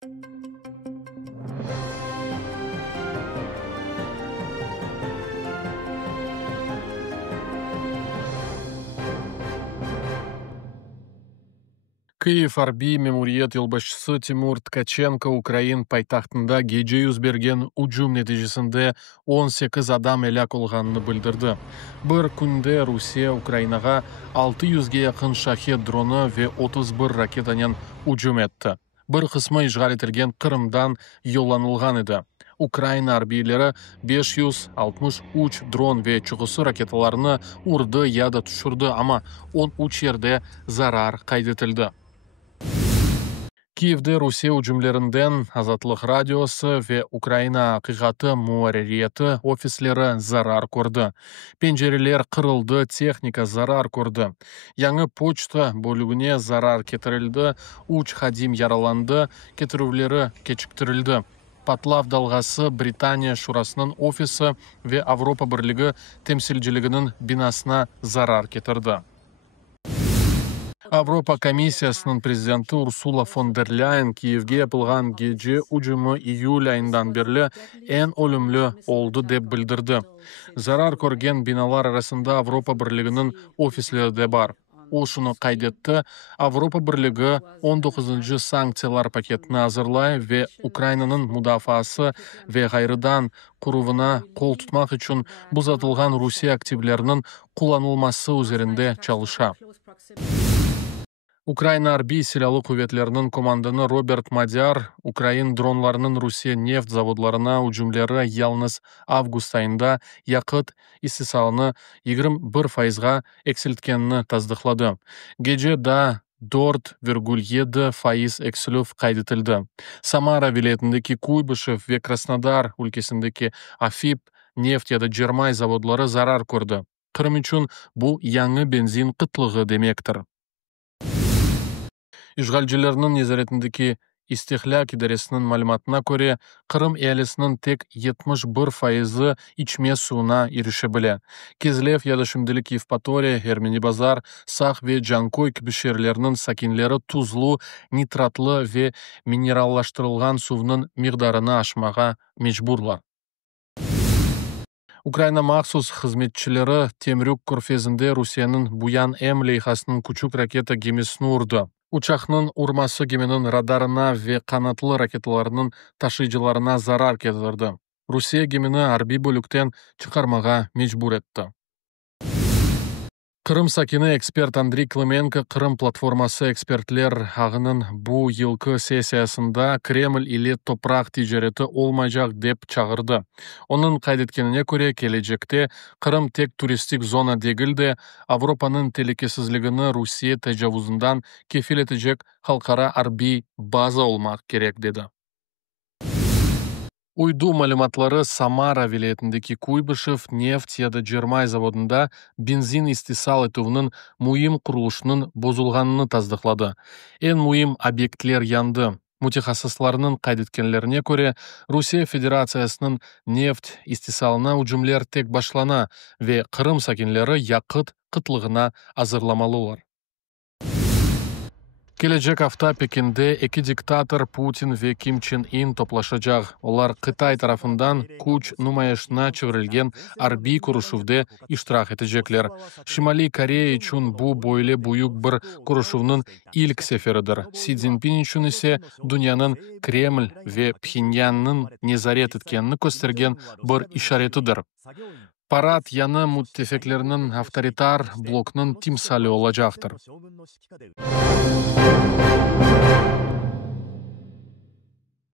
Киев Арби мемуриет елбашчысы Тимур Ткаченко Украин пайтахтында геже жүз берген уджум нәтижесінде 18 адам әлек олғанını білдірді. Бір күнде Русия Украинаға 600-ге якын шахет дроны ве 31 ракетанен уджум етті. Бір қысмы ишғал етілген Қырымдан yollanılған еді. Украина арбийлері 563 дрон ве чұғысы ракеталарыны урды яда түшірді, ама 13 жерде зарар қайдетілді. Киевде Русия уджумлерінден Азатлық радиосы ве Украина ақиғаты муаререті офислері зарар көрді. Пенжерелер қырылды, техника зарар көрді. Яңы почта бөлігіне зарар кетірілді, 3 хадим яраланды, кетірулері кечіктірілді. Патлав далғасы Британия шурасының офисі ве Авропа бірлігі темсілділігінің бинасына зарар кетірді. Авропа комиссиясының президенті Урсула фон дер Ляйен Киевге yapılған геже уджумы июль айынан берлі en өлімлі oldu деп білдірді. Зарар көрген биналар арасында Авропа бірлігінің офислері де бар. Ошыны қайдетті, Авропа бірлігі 19-шы санкциялар пакетіні азырлай ве Украинаның мұдафасы ве ғайрыдан құруына қол тұтмақ үшін бұзатылған Русия активлерінің құланылмасы üzerinde çalışа. Украина арби силалы куветлерінің команданы Роберт Мадяр Украин дронларының Русия нефт заводларына уджумлері ялныз август айында яқыт истисалыны 21%-ға эксілткенні таздықлады. Геже да 4,7% эксілув қайдетілді. Самара вилетіндегі Куйбышев ве Краснодар өлкесіндегі Афип нефт яда Жермай заводлары зарар көрді. Қырым үшін бұл яңы бензин қытлығы демектір. Ишғалжыларының незаретіндегі истихляк идаресінің мәліматына көре, Қырым әлісінің тек 71% ичме суына еріші біле. Кезлев ядышымділік Евпатория, Эрмени Базар, Сақ ве Жанкой кібішерлерінің сакинлері тузлу, нитратлы ве минераллаштырылған суының миғдарына ашмаға мечбурлар. Украина махсус қызметчілері Темрюк көрфезінде Русияның Буян-М лейхасының күчік ракета гемесін ұрды. Учақның урмасы геменің радарына ве қанатлы ракеталарының ташыйжыларына зарар кетірді. Русия гемені арби бөліктен чықармаға мечбур етті. Қырым сакины эксперт Андрей Клименко Қырым платформасы экспертлер ағының бұ елкі сессиясында Кремль или топрақ тижереті олмайжақ деп чағырды. Оның қайдеткеніне көре келечекте Қырым тек туристик зона дегілді, Авропаның телекесізлігіні Русия тәжавузындан кефил етежек халқара арби база олмақ керек деді. Uydu мәліматлары Самара вилетіндегі Куйбышев нефт яда Жермай заводында бензин истисал етуінің мұйым құрылышының бозылғанını таздықлады. Ен мұйым объектлер янды. Мутехасысларының қайдеткенлеріне көре, Русия Федерациясының нефт истисалына уджумлер тек башлана ве Қырым сакинлері яқыт қытлығына азырламалылар. Келечек авта Пекинде эки диктатор Путин ве Ким Чен Ин топлашачак. Олар Кытай тарафындан күч нумаяшына чыгарылген арби курушувде иштирак этежеклер. Шимали Корея үчүн бу бойле буюк бир курушувнун илк сеферидир. Си Цзиньпин үчүн исе дунянын Кремль ве Пхеньяннын незарет эткенini көстөрген бир ишаретидир. Парад яны муттефеклерinin авторитар блокның тимсали олажақтыр.